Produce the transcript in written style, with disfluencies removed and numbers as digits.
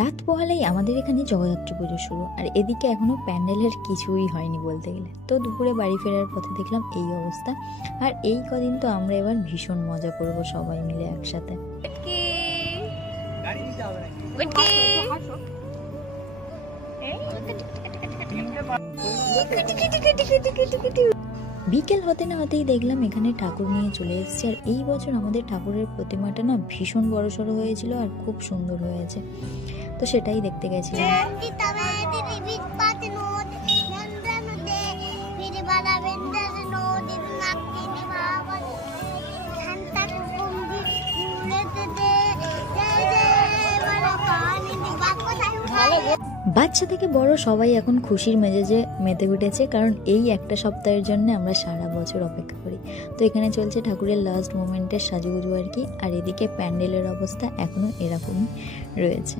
রাত পোহালেই আমাদের এখানে জগদ্ধাত্রী পুজো শুরু, আর এদিকে এখনো প্যান্ডেলের কিছুই হয়নি বলতে গেলে। তো দুপুরে বাড়ি ফেরার পথে দেখলাম এই অবস্থা। আর এই কদিন তো আমরা এবার ভীষণ মজা করব সবাই মিলে একসাথে। বিকেল হতে না হতেই দেখলাম এখানে ঠাকুর নিয়ে চলে এসেছে। আর এই বছর আমাদের ঠাকুরের প্রতিমাটা না ভীষণ বড়সড় হয়েছিল আর খুব সুন্দর হয়েছে, তো সেটাই দেখতে গেছিলাম। বাচ্চা থেকে বড় সবাই এখন খুশির মেজাজে মেতে উঠেছে, কারণ এই একটা সপ্তাহের জন্য আমরা সারা বছর অপেক্ষা করি। তো এখানে চলছে ঠাকুরের লাস্ট মোমেন্টের সাজুগুজু আর কি। আর এদিকে প্যান্ডেলের অবস্থা এখনো এরকমই রয়েছে।